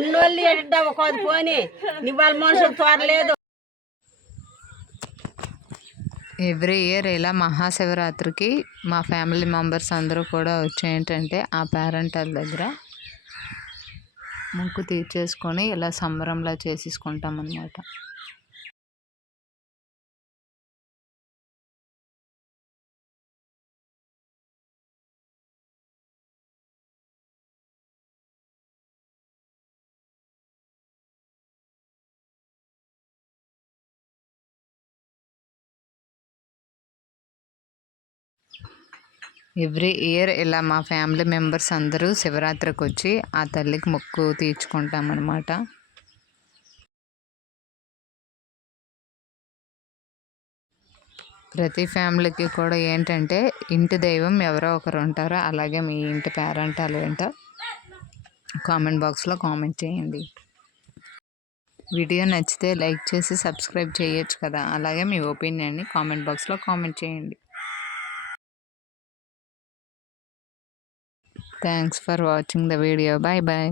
ఉన్నోళ్ళు ఎడ్డావు కొద్ది పోని ఇవాళ మనుషులు తోరలేదు. ఎవ్రీ ఇయర్ ఇలా మహాశివరాత్రికి మా ఫ్యామిలీ మెంబర్స్ అందరూ కూడా వచ్చి ఏంటంటే ఆ పేరెంటల్ దగ్గర మొక్కు తీర్చేసుకొని ఇలా సంబరంలా చేసేసుకుంటాం అన్నమాట. ఎవ్రీ ఇయర్ ఇలా మా ఫ్యామిలీ మెంబర్స్ అందరూ శివరాత్రికి వచ్చి ఆ తల్లికి మొక్కు తీర్చుకుంటాం అన్నమాట. ప్రతి ఫ్యామిలీకి కూడా ఏంటంటే ఇంటి దైవం ఎవరో ఒకరు ఉంటారో, అలాగే మీ ఇంటి పేరెంటాలు ఏంటో కామెంట్ బాక్స్లో కామెంట్ చేయండి. వీడియో నచ్చితే లైక్ చేసి సబ్స్క్రైబ్ చేయొచ్చు కదా, అలాగే మీ ఒపీనియన్ని కామెంట్ బాక్స్లో కామెంట్ చేయండి. Thanks for watching the video. Bye bye.